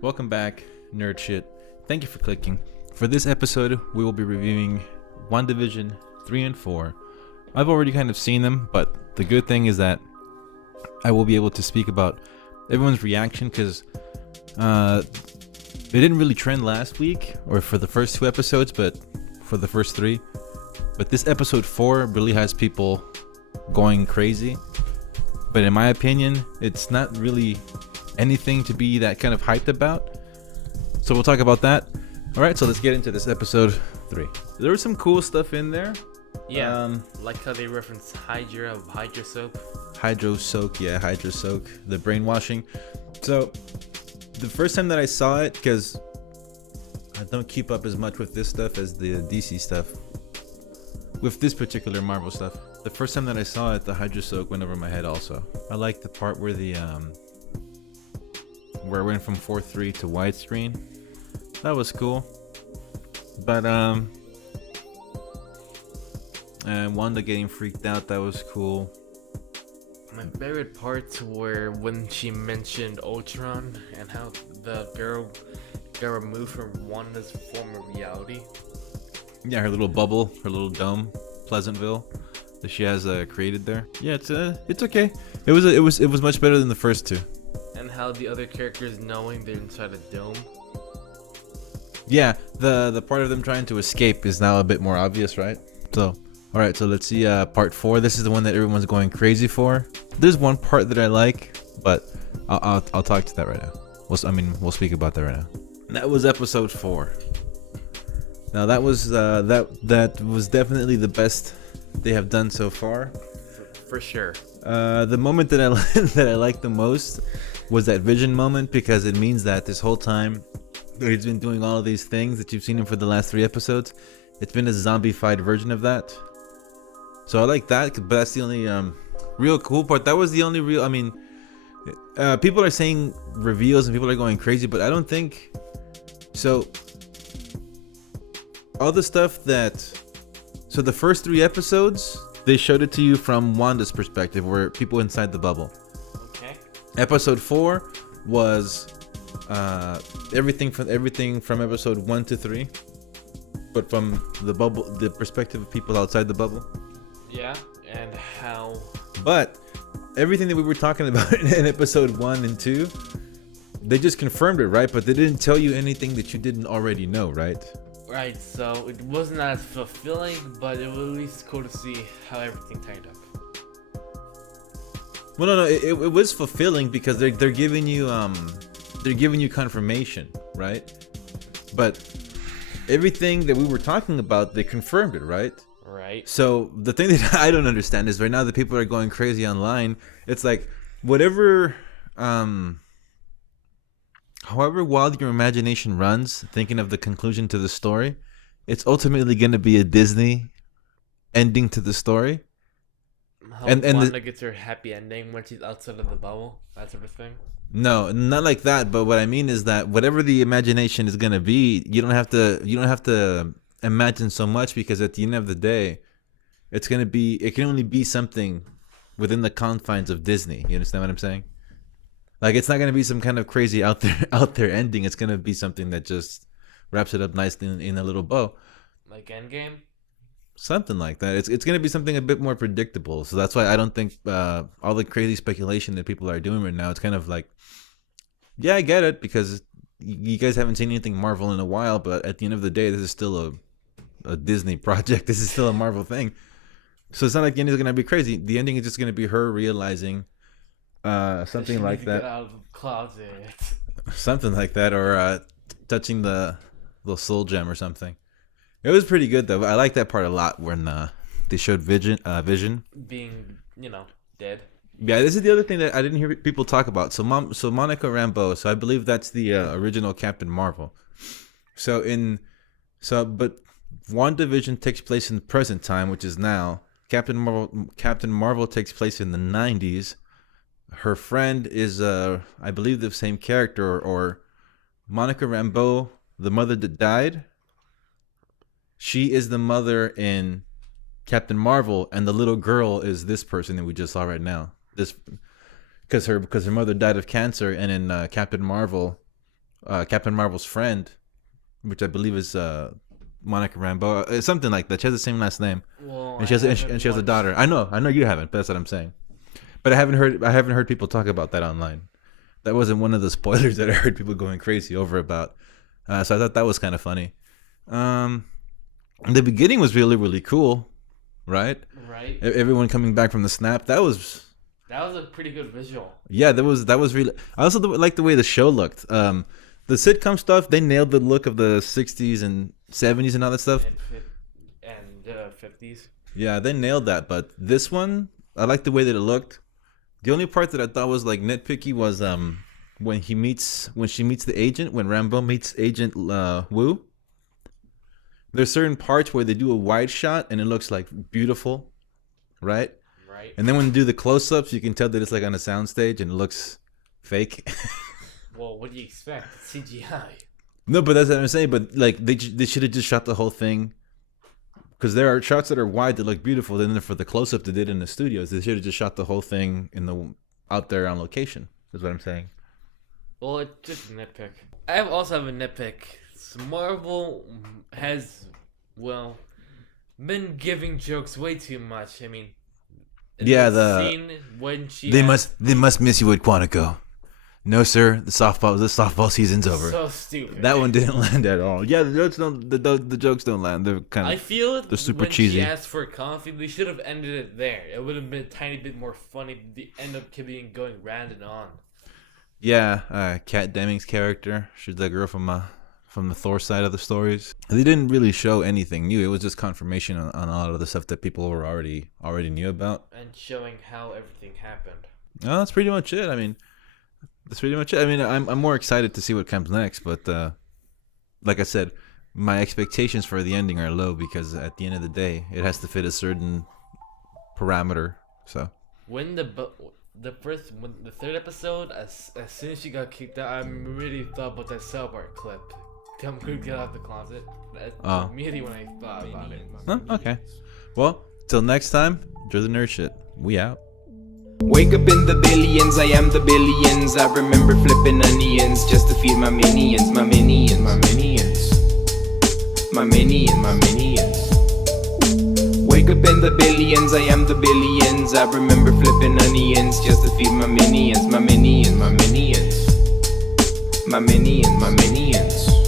Welcome back, nerd shit. Thank you for clicking. For this episode, we will be reviewing WandaVision 3 and 4. I've already kind of seen them, but the good thing is that I will be able to speak about everyone's reaction because they didn't really trend last week or for the first two episodes, but for the first three. But this episode 4 really has people going crazy. But in my opinion, it's not really anything to be that kind of hyped about. So we'll talk about that. Alright, so let's get into this episode 3. There was some cool stuff in there. Yeah, like how they reference Hydra soap. Hydro Soak, the brainwashing. So the first time that I saw it, because I don't keep up as much with this stuff as the DC stuff, with this particular Marvel stuff, the first time that I saw it, the Hydro Soak went over my head also. I like the part where where it went from 4:3 to widescreen. That was cool. But and Wanda getting freaked out, that was cool. My favorite parts were when she mentioned Ultron and how the girl got removed from Wanda's former reality. Yeah, her little bubble, her little dome, Pleasantville, that she has created there. Yeah, it's okay. It was much better than the first two. And how the other characters knowing they're inside a dome. Yeah, the part of them trying to escape is now a bit more obvious, right? So, all right, so let's see part 4. This is the one that everyone's going crazy for. There's one part that I like, but I'll talk to that right now. We'll speak about that right now. That was episode 4. Now that was that was definitely the best they have done so far. For sure. The moment that that I liked the most was that Vision moment, because it means that this whole time that he's been doing all of these things that you've seen him for the last 3 episodes, it's been a zombified version of that. So I like that, but that's the only real cool part. That was the only real. I mean, people are saying reveals and people are going crazy, but I don't think so. All the stuff so the first 3 episodes, they showed it to you from Wanda's perspective, where people inside the bubble. Okay. Episode 4 was everything from episode 1 to 3, but from the perspective of people outside the bubble. Yeah, and how. But everything that we were talking about in episode 1 and 2, they just confirmed it, right? But they didn't tell you anything that you didn't already know, right? Right, so it wasn't as fulfilling, but it was at least cool to see how everything tied up. Well, no, it was fulfilling because they're giving you confirmation, right? But everything that we were talking about, they confirmed it, right? Right. So the thing that I don't understand is right now the people are going crazy online. It's like whatever, however wild your imagination runs, thinking of the conclusion to the story, it's ultimately going to be a Disney ending to the story. How Wanda gets her happy ending when she's outside of the bubble, that sort of thing. No, not like that. But what I mean is that whatever the imagination is going to be, you don't have to imagine so much, because at the end of the day, it can only be something within the confines of Disney. You understand what I'm saying? Like, it's not going to be some kind of crazy out there ending. It's going to be something that just wraps it up nicely in a little bow. Like Endgame? Something like that. It's going to be something a bit more predictable. So that's why I don't think all the crazy speculation that people are doing right now, it's kind of like, yeah, I get it, because you guys haven't seen anything Marvel in a while, but at the end of the day, this is still a Disney project. This is still a Marvel thing. So it's not like the ending is going to be crazy. The ending is just going to be her realizing something like that. Get out of the closet. Something like that, or touching the little soul gem or something. It was pretty good though. I like that part a lot when they showed Vision. Being, dead. Yeah, this is the other thing that I didn't hear people talk about. So Monica Rambeau. So I believe that's the original Captain Marvel. But WandaVision takes place in the present time, which is now. Captain Marvel takes place in the 90s. Her friend is I believe the same character, or Monica Rambeau, the mother that died. She is the mother in Captain Marvel, and the little girl is this person that we just saw right now. This because her mother died of cancer, and in Captain Marvel, Captain Marvel's friend, which I believe is Monica Rambeau, something like that. She has the same last name, Well, and she has a daughter. I know you haven't, but that's what I'm saying. But I haven't heard people talk about that online. That wasn't one of the spoilers that I heard people going crazy over about. So I thought that was kind of funny. The beginning was really, really cool, right? Right. Everyone coming back from the snap. That was a pretty good visual. Yeah, that was really. I also like the way the show looked. The sitcom stuff, they nailed the look of the '60s and '70s and all that stuff. And 50s. Yeah, they nailed that. But this one, I like the way that it looked. The only part that I thought was like nitpicky was when she meets the agent, when Rambeau meets Agent Wu. There's certain parts where they do a wide shot and it looks like beautiful, right? Right. And then when they do the close-ups, you can tell that it's like on a soundstage and it looks fake. Well, what do you expect? It's CGI. No, but that's what I'm saying. But like they should have just shot the whole thing, because there are shots that are wide that look beautiful. Then for the close-up they did in the studios, they should have just shot the whole thing out there on location. Is what I'm saying. Well, it's just a nitpick. I also have a nitpick. Marvel has, well, been giving jokes way too much. I mean, Yeah, the scene when she they must miss you at Quantico. No, sir, the softball season's over. So stupid. That one didn't land at all. Yeah, the jokes don't land. They're kind of. I feel they're super when cheesy. she asked for coffee, they should have ended it there. It would have been a tiny bit more funny. The end up being going round and on. Yeah, Kat Dennings' character. She's that girl from the Thor side of the stories. They didn't really show anything new. It was just confirmation on a lot of the stuff that people were already knew about. And showing how everything happened. Oh, that's pretty much it. I mean, that's pretty much it. I mean, I'm more excited to see what comes next, but like I said, my expectations for the ending are low because at the end of the day, it has to fit a certain parameter. So When the third episode, as soon as she got kicked out, I really thought about that South Park clip. Tom Cruise get out the closet. That's immediately when I thought about it. Huh? Okay. Well, till next time, enjoy the nerd shit. We out. Wake up in the billions, I am the billions. I remember flipping onions just to feed my minions, my minions, my minions, my minions, my minions. Wake up in the billions, I am the billions. I remember flipping onions just to feed my minions, my minions, my minions, my minions, my minions.